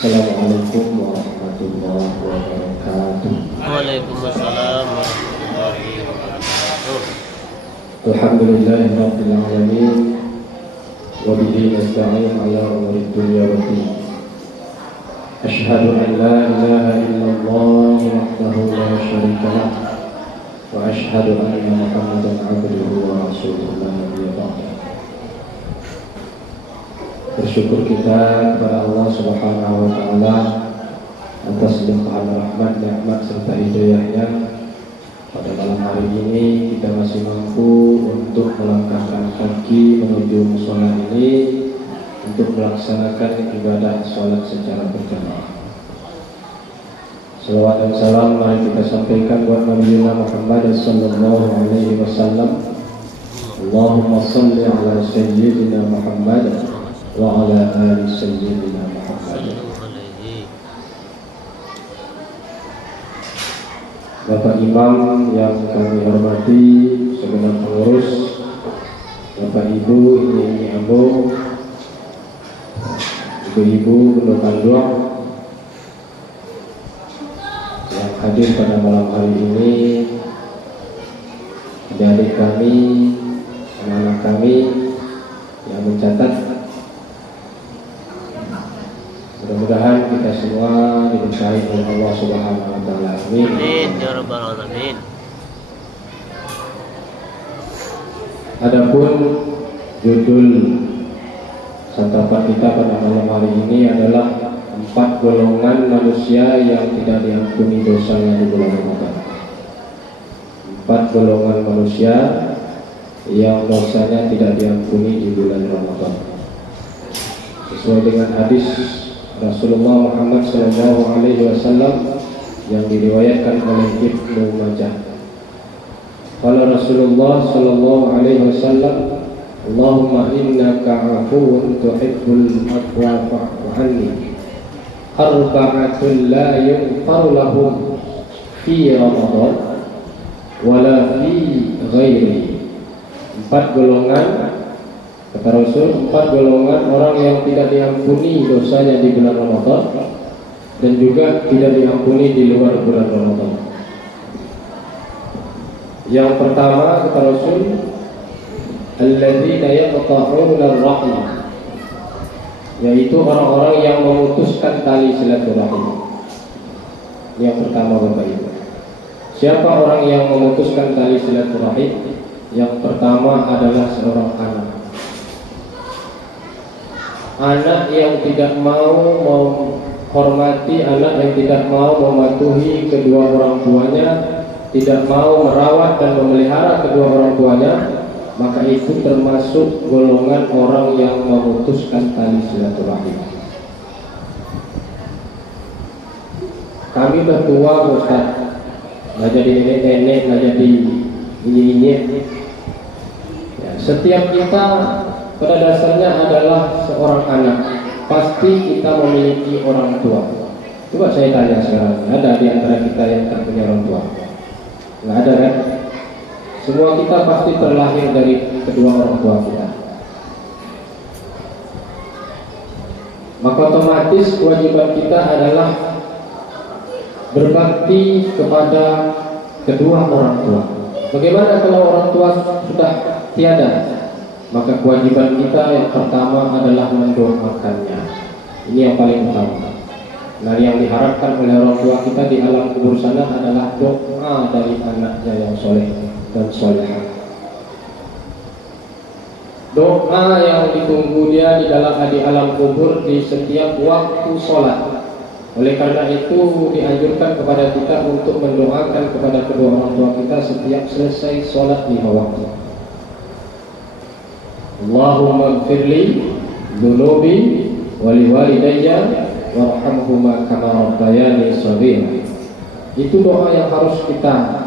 Assalamualaikum warahmatullahi wabarakatuh. Waalaikumsalam warahmatullahi wabarakatuh. Alhamdulillahirabbil alamin wa bihi nasta'in 'ala umuri dunya waddin. Asyhadu an la ilaha illallah wahdahu la syarika lah wa asyhadu anna Muhammadan 'abduhu wa rasuluhu la nabiyya ba'dahu. Bersyukur kita kepada Allah Subhanahu wa taala atas limpahan rahmat, nikmat serta hidayahnya. Pada malam hari ini kita masih mampu untuk melangkahkan kaki menuju mushola ini untuk melaksanakan ibadah sholat secara berjamaah. Salawat dan salam mari kita sampaikan buat Nabi Muhammad sallallahu alaihi wasallam. Allahumma shalli ala sayyidina Muhammad wa ala ali sayyidina Muhammad. Bapak Imam yang kami hormati, segenap pengurus, Bapak Ibu, ini Abu, Ibu-ibu, pendukung yang hadir pada malam hari ini, adik-adik kami, anak-anak kami yang mencatat. Mudah-mudahan kita semua diberkahi oleh Allah Subhanahu wa taala. Amin. Amin ya rabbal alamin. Adapun judul santapan kita pada malam hari ini adalah 4 golongan manusia yang tidak diampuni dosanya di bulan Ramadan. 4 golongan manusia yang dosanya tidak diampuni di bulan Ramadan. Sesuai dengan hadis Rasulullah Muhammad sallallahu alaihi wasallam yang diriwayatkan oleh Ibnu Majah. Qala Rasulullah sallallahu alaihi wasallam, Allahumma innaka 'afuwun tuhibbul 'afwa fa'fu 'anni. Arba'atun la yughfaru lahum fi Ramadan wala fi ghairi. 4 golongan, kata Rasul, 4 golongan orang yang tidak diampuni dosanya di bulan Ramadan dan juga tidak diampuni di luar bulan Ramadan. Yang pertama, kata Rasul, alladzina yaqta'una ar-rahim, yaitu orang-orang yang memutuskan tali silaturahim. Yang pertama, Bapak Ibu, siapa orang yang memutuskan tali silaturahim? Yang pertama adalah seorang anak. Anak yang tidak mau menghormati, anak yang tidak mau mematuhi kedua orang tuanya, tidak mau merawat dan memelihara kedua orang tuanya, maka itu termasuk golongan orang yang memutuskan tali silaturahim. Kami bertua, Ustaz, nggak jadi nenek-nenek, nggak jadi ini. Ya, setiap kita pada dasarnya adalah seorang anak. Pasti kita memiliki orang tua. Coba saya tanya sekarang, ada di antara kita yang tak punya orang tua? Nggak ada kan? Semua kita pasti terlahir dari kedua orang tua kita. Maka otomatis kewajiban kita adalah berbakti kepada kedua orang tua. Bagaimana kalau orang tua sudah tiada? Maka kewajiban kita yang pertama adalah mendoakannya. Ini yang paling utama. Nah, yang diharapkan oleh orang tua kita di alam kubur sana adalah doa dari anaknya yang soleh dan solehah. Doa yang ditunggu dia di alam kubur di setiap waktu sholat. Oleh karena itu dianjurkan kepada kita untuk mendoakan kepada kedua orang tua kita setiap selesai sholat 5 waktu. Allahumma ighfirli dhunubi wa liwalidayya warhamhuma kama rabbayani shaghira. Itu doa yang harus kita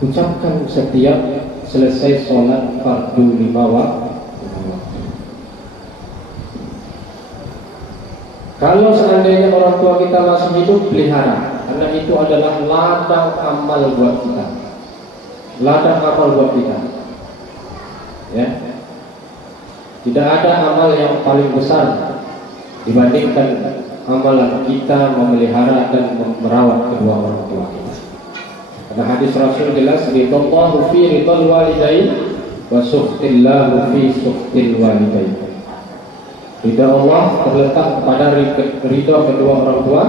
ucapkan setiap selesai sholat fardu 5 waktu. Kalau seandainya orang tua kita masih hidup, pelihara, karena itu adalah ladang amal buat kita. Ladang amal buat kita. Ya. Tidak ada amal yang paling besar dibandingkan amalan kita memelihara dan merawat kedua orang tua kita. Karena hadis Rasul jelas, ridallahu fi ridal walidain wa sukhtillahu fi sukhtil walidain. Ridha Allah terletak pada ridha kedua orang tua,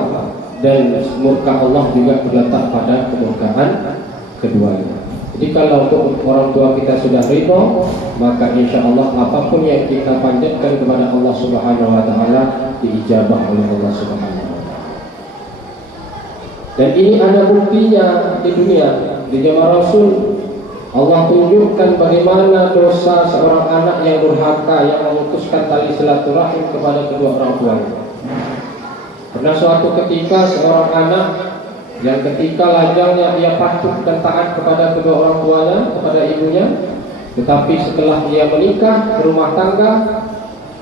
dan murka Allah juga terletak pada kemurkaan keduanya. Jadi kalau untuk orang tua kita sudah ridha, maka insya Allah apapun yang kita panjatkan kepada Allah Subhanahu Wa Taala diijabah oleh Allah Subhanahu Wa Taala. Dan ini ada buktinya di dunia. Di zaman Rasul, Allah tunjukkan bagaimana dosa seorang anak yang durhaka, yang memutuskan tali silaturahim kepada kedua orang tuanya. Pernah suatu ketika seorang anak yang ketika lajangnya ia patuh dan taat kepada kedua orang tuanya, kepada ibunya, tetapi setelah dia menikah, berumah tangga,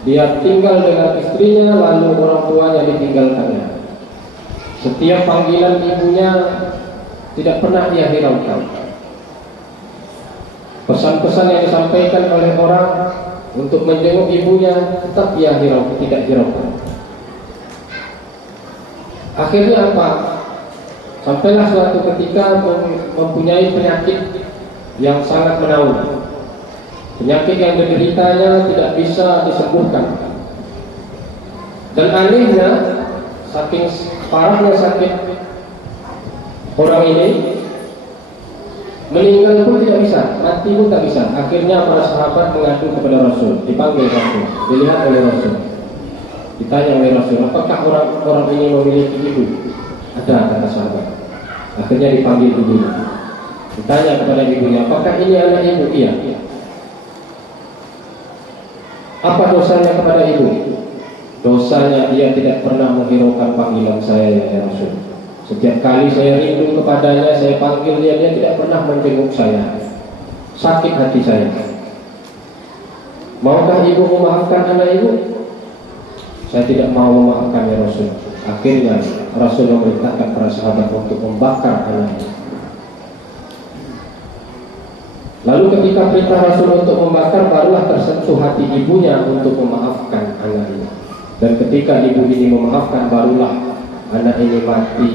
dia tinggal dengan istrinya, lalu orang tuanya ditinggalkannya. Setiap panggilan ibunya tidak pernah dia hiraukan. Pesan-pesan yang disampaikan oleh orang untuk menjenguk ibunya tetap ia tidak hiraukan. Akhirnya apa? Sampailah suatu ketika mempunyai penyakit yang sangat menaun, penyakit yang dideritanya tidak bisa disembuhkan. Dan anehnya, saking parahnya sakit orang ini, meninggal pun tidak bisa, mati pun tak bisa. Akhirnya para sahabat mengadu kepada Rasul, dipanggil Rasul, dilihat oleh Rasul, ditanya oleh Rasul, apakah orang ini memiliki ibu? Ada, kata sahabat. Akhirnya dipanggil ibunya, ditanya kepada ibunya, apakah ini anak ibu? Iya. Apa dosanya kepada ibu? Dosanya dia tidak pernah menghiraukan panggilan saya, ya Rasul. Setiap kali saya rindu kepadanya, saya panggil dia tidak pernah menjenguk saya. Sakit hati saya. Maukah ibu memaafkan anak ibu? Saya tidak mau memaafkan, ya Rasul. Akhirnya Rasul memerintahkan para sahabat untuk membakar anaknya. Lalu ketika perintah Rasul untuk membakar, barulah tersentuh hati ibunya untuk memaafkan anaknya. Dan ketika ibu ini memaafkan, barulah anak ini mati,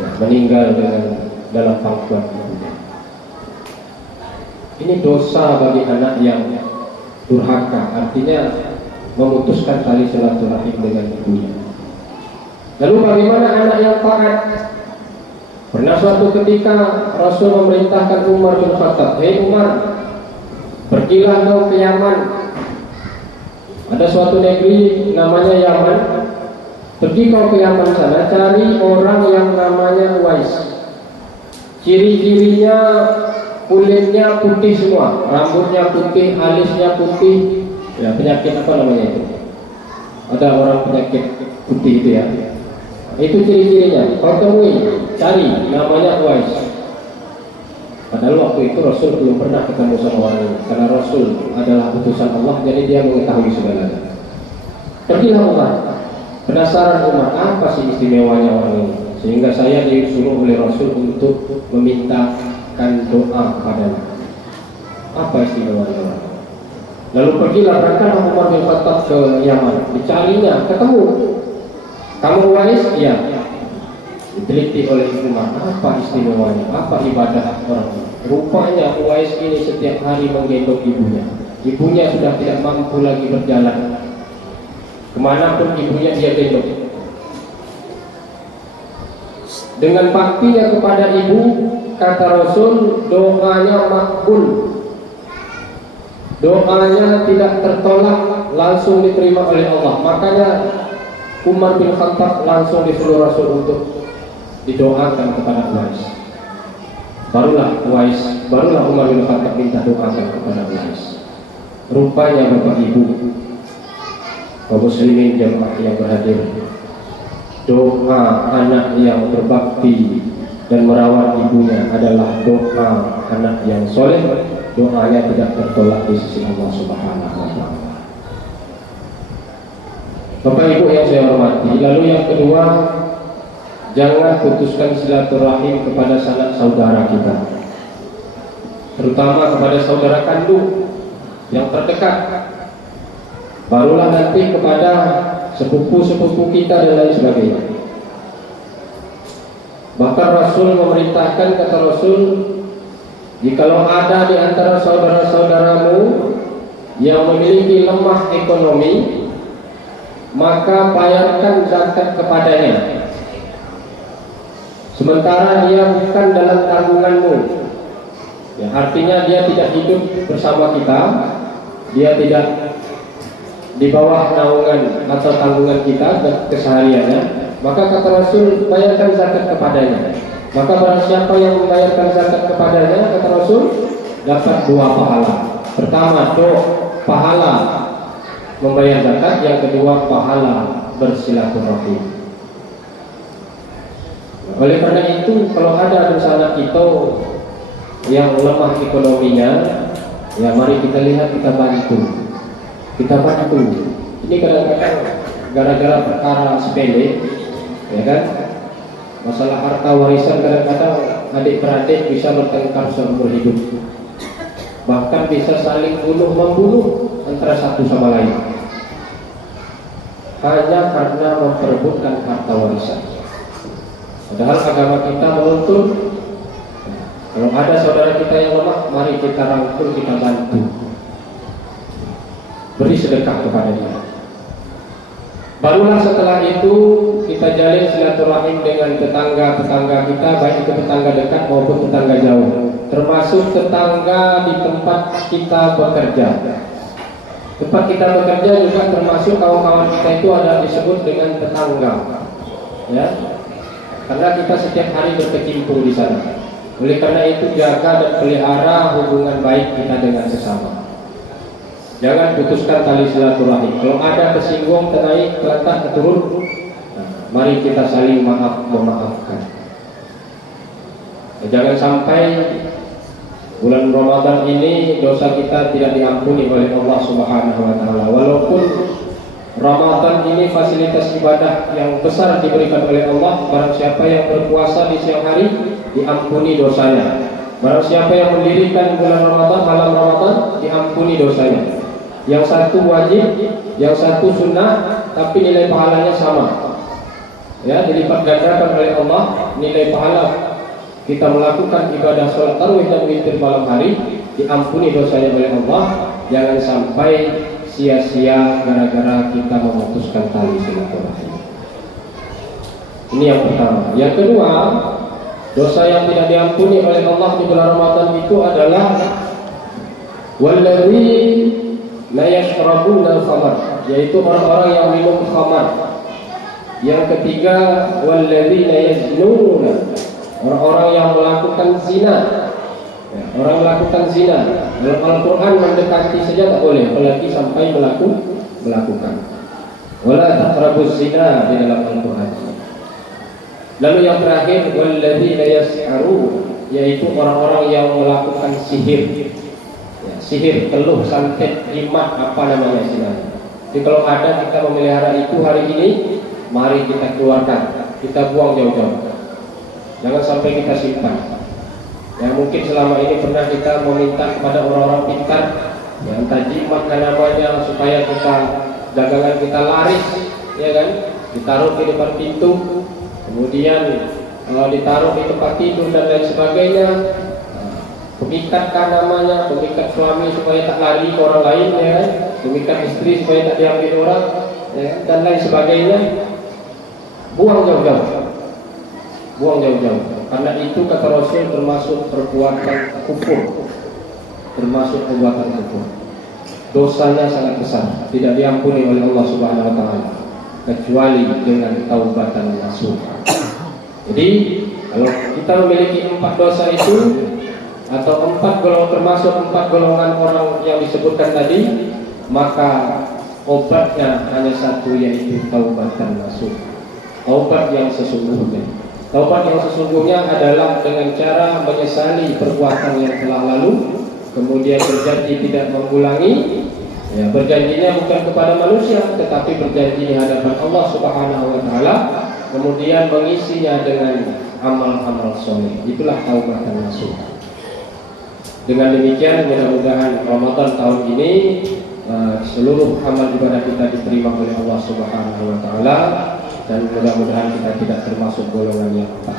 ya, meninggal dalam pangkuan ibunya. Ini dosa bagi anak yang durhaka, artinya memutuskan tali silaturahim dengan ibunya. Lalu bagaimana anak yang taat? Pernah suatu ketika Rasul memerintahkan Umar bin Khattab, hei Umar, pergilah kau ke Yaman. Ada suatu negeri namanya Yaman. Pergi kau ke Yaman sana, cari orang yang namanya Uwais. Ciri-cirinya kulitnya putih semua, rambutnya putih, alisnya putih. Ya, penyakit apa namanya itu? Ada orang penyakit putih itu ya. Itu ciri-cirinya. Kau temui, cari, namanya Uwais. Padahal waktu itu Rasul belum pernah ketemu sama orang ini, karena Rasul adalah utusan Allah, jadi dia mengetahui segalanya. Pergilah Umar. Penasaran Umar, apa sih istimewanya orang ini, sehingga saya disuruh oleh Rasul untuk memintakan doa kepadanya. Apa istimewanya orang? Lalu pergilah berangkat Umar bin Khattab ke Yaman, dicarinya, ketemu. Kamu Uwais? Iya. Diteliti oleh Umar, apa istimewanya, apa ibadah orang ini? Rupanya Uwais ini setiap hari menggendong ibunya. Ibunya sudah tidak mampu lagi berjalan. Kemanapun ibunya dia gendong. Dengan baktinya kepada ibu, kata Rasul, doanya makbul. Doanya tidak tertolak, langsung diterima oleh Allah. Makanya Umar bin Khattab langsung disuruh Rasul untuk didoakan kepada Uwais. Barulah Umar bin Khattab minta doakan kepada Uwais. Rupanya Bapak Ibu, kaum muslimin jamaah yang berhadir, doa anak yang berbakti dan merawat ibunya adalah doa anak yang soleh. Doanya tidak tertolak di sisi Allah Subhanahu wa Ta'ala. Bapak Ibu yang saya hormati, lalu yang kedua, jangan putuskan silaturahim kepada sanak saudara kita, terutama kepada saudara kandung yang terdekat. Barulah nanti kepada sepupu-sepupu kita dan lain sebagainya. Bahkan Rasul memerintahkan, kata Rasul, jikalau ada di antara saudara-saudaramu yang memiliki lemah ekonomi, maka bayarkan zakat kepadanya, sementara dia bukan dalam tanggunganmu. Ya, artinya dia tidak hidup bersama kita, dia tidak di bawah naungan atau tanggungan kita kesehariannya, maka kata Rasul, bayarkan zakat kepadanya. Maka barang siapa yang membayarkan zakat kepadanya, kata Rasul, dapat 2 pahala. Pertama, pahala membayar zakat, yang kedua pahala bersilaturahim. Oleh karena itu, kalau ada rencana kita yang lemah ekonominya, ya mari kita lihat, kita bantu. Ini kadang-kadang gara-gara perkara sepele, ya kan? Masalah harta warisan, kadang-kadang adik-beradik bisa bertengkar seumur hidup, bahkan bisa saling bunuh-membunuh antara satu sama lain, hanya karena memperebutkan harta warisan. Padahal agama kita menuntut, kalau ada saudara kita yang lemah, mari kita rangkul, kita bantu, beri sedekah kepada dia. Barulah setelah itu kita jalin silaturahim dengan tetangga-tetangga kita, baik itu tetangga dekat maupun tetangga jauh, termasuk tetangga di tempat kita bekerja. Tempat kita bekerja juga termasuk kawan-kawan kita itu ada disebut dengan tetangga, ya, karena kita setiap hari berkecimpung di sana. Oleh karena itu jaga dan pelihara hubungan baik kita dengan sesama. Jangan putuskan tali silaturahim. Kalau ada kesinggung, naik, terletak, turun, mari kita saling memaafkan. Jangan sampai bulan Ramadan ini dosa kita tidak diampuni oleh Allah Subhanahu wa taala. Walaupun Ramadan ini fasilitas ibadah yang besar diberikan oleh Allah, barang siapa yang berpuasa di siang hari diampuni dosanya. Barang siapa yang mendirikan bulan Ramadan, malam Ramadan, diampuni dosanya. Yang satu wajib, yang satu sunnah, tapi nilai pahalanya sama. Ya, dilipat gandakan oleh Allah nilai pahala. Kita melakukan ibadah sholat tarawih dan witir malam hari, diampuni dosanya oleh Allah. Jangan sampai sia-sia gara-gara kita memutuskan tali silaturahim. Ini yang pertama. Yang kedua, dosa yang tidak diampuni oleh Allah di bulan Ramadan itu adalah wallazi la yashrabuna al-khamar, yaitu orang-orang yang minum khamar. Yang ketiga, walladzina yaznuna, orang-orang yang melakukan zina. Ya, orang melakukan zina. Dalam Al-Quran mendekati saja tak boleh, apalagi sampai melakukan. Wala taqrabuz zina di dalam Al-Quran. Lalu yang terakhir, walladzina yas'aru, yaitu orang-orang yang melakukan sihir. Ya, sihir, teluh, santet, jimat, apa namanya istilahnya. Jadi kalau ada kita memelihara itu hari ini, mari kita keluarkan, kita buang jauh-jauh. Jangan sampai kita simpan. Ya, mungkin selama ini pernah kita meminta kepada orang-orang pintar, ya, entah jimat namanya, supaya kita dagangan kita laris, ya kan? Ditaruh di depan pintu, kemudian ditaruh di tempat tidur dan lain sebagainya. Pemikatkan namanya, pemikat suami supaya tak lari ke orang lain, ya kan? Pemikat istri supaya tak diambil orang, ya, dan lain sebagainya. Buang jauh-jauh. Buang jauh-jauh. Karena itu kata Rasul termasuk perbuatan kufur. Termasuk perbuatan kufur. Dosanya sangat besar, tidak diampuni oleh Allah Subhanahu wa taala kecuali dengan taubatan nasuh. Jadi, kalau kita memiliki 4 dosa itu atau 4 golongan, termasuk 4 golongan orang yang disebutkan tadi, maka obatnya hanya satu, yaitu taubatan nasuh. Taubat yang sesungguhnya. Taubat yang sesungguhnya adalah dengan cara menyesali perbuatan yang telah lalu, kemudian berjanji tidak mengulangi. Ya, berjanjinya bukan kepada manusia, tetapi berjanji di hadapan Allah Subhanahu wa taala, kemudian mengisinya dengan amal-amal soleh. Itulah taubatan nasuh. Dengan demikian mudah-mudahan Ramadan tahun ini seluruh amal ibadah kita diterima oleh Allah Subhanahu wa taala, dan mudah-mudahan kita tidak termasuk golongan yang empat.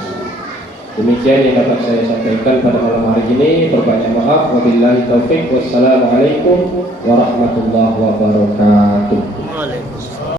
Demikian yang dapat saya sampaikan pada malam hari ini. Berbanyak maaf. Wabillahi taufik. Wassalamualaikum warahmatullahi wabarakatuh. Waalaikumsalam.